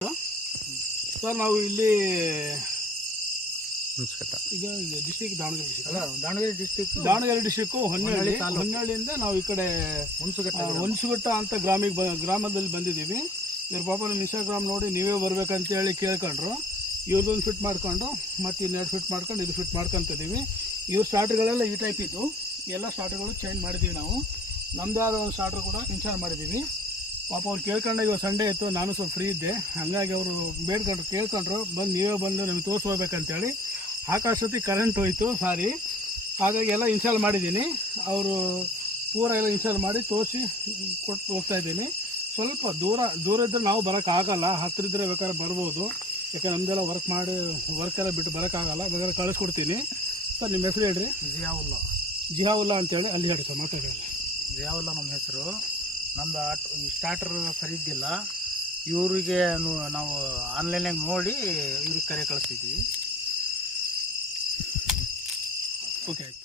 Sir ನಾವು ಇಲ್ಲಿ ಈಗ ಡಿಸ್ಟಿಕ್ ದಾವಣಗೆರೆ ಡಿಸ್ಟಿಕ್ ಹೊನ್ನಳ್ಳಿಯಿಂದ ನಾವು ಈ ಕಡೆ ಹುಣಸುಘಟ್ಟ ಅಂತ ಗ್ರಾಮದಲ್ಲಿ ಬಂದಿದ್ದೀವಿ. ಇವ್ರ ಪಾಪ ನಮ್ಮ ಇನ್ಸ್ಟಾಗ್ರಾಮ್ ನೋಡಿ ನೀವೇ ಬರ್ಬೇಕಂತೇಳಿ ಕೇಳ್ಕೊಂಡ್ರು. ಇವ್ರದ್ದೊಂದು ಫಿಟ್ ಮಾಡ್ಕೊಂಡು ಮತ್ತು ಇನ್ನೆರಡು ಫಿಟ್ ಮಾಡ್ಕೊಂಡು ಇದು ಫಿಟ್ ಮಾಡ್ಕೊತಿದ್ದೀವಿ. ಇವ್ರ ಸ್ಟಾರ್ಟ್ಗಳೆಲ್ಲ ಈ ಟೈಪ್ ಇದ್ದು ಎಲ್ಲ ಸ್ಟಾರ್ಟ್ಗಳು ಚೇಂಜ್ ಮಾಡಿದ್ದೀವಿ. ನಾವು ನಮ್ಮದೇ ಆದ ಒಂದು ಸ್ಟಾರ್ಟರ್ ಕೂಡ ಇನ್ಸ್ಟಾಲ್ ಮಾಡಿದ್ದೀವಿ. ಪಾಪ ಅವ್ರು ಕೇಳ್ಕೊಂಡಾಗ ಇವಾಗ ಸಂಡೇ ಇತ್ತು, ನಾನು ಸ್ವಲ್ಪ ಫ್ರೀ ಇದ್ದೆ, ಹಾಗಾಗಿ ಅವರು ಕೇಳ್ಕೊಂಡ್ರು ಬಂದು ನೀವೇ ಬಂದು ನಮಗೆ ತೋರಿಸ್ಕೋಬೇಕಂತೇಳಿ. ಆಕಾಶತಿ ಕರೆಂಟ್ ಹೋಯಿತು, ಸಾರಿ. ಹಾಗಾಗಿ ಎಲ್ಲ ಇನ್ಸ್ಟಾಲ್ ಮಾಡಿದ್ದೀನಿ. ಅವರು ಪೂರ ಎಲ್ಲ ಇನ್ಸ್ಟಾಲ್ ಮಾಡಿ ತೋರಿಸಿ ಕೊಟ್ಟು ಹೋಗ್ತಾ ಇದ್ದೀನಿ. ಸ್ವಲ್ಪ ದೂರ ಇದ್ದರೆ ನಾವು ಬರೋಕ್ಕಾಗಲ್ಲ, ಹತ್ತಿರ ಇದ್ದರೆ ಬೇಕಾದ್ರೆ ಬರ್ಬೋದು. ಯಾಕೆ ನಮ್ಮದೆಲ್ಲ ವರ್ಕ್ ಎಲ್ಲ ಬಿಟ್ಟು ಬರೋಕ್ಕಾಗಲ್ಲ. ಬೇಕಾದ್ರೆ ಕಳಿಸ್ಕೊಡ್ತೀನಿ. ಸರ್ ನಿಮ್ಮ ಹೆಸರು ಹೇಳ್ರಿ. ಜಿಯಾವುಲ್ಲಾ ಅಂತೇಳಿ ಅಲ್ಲಿ ಹೇಳಿ ಸರ್, ಮಾತಾಡಿ. ಜಿಯಾವುಲ್ಲಾ ನಮ್ಮ ಹೆಸರು. ನಮ್ಮದು ಸ್ಟಾರ್ಟರ್ ಸರಿ ಇದ್ದಿಲ್ಲ, ಇವರಿಗೆ ನಾವು ಆನ್ಲೈನಾಗ ನೋಡಿ ಇವ್ರಿಗೆ ಕರೆ ಕಳಿಸ್ತಿದ್ವಿ. ಓಕೆ ಆಯ್ತು.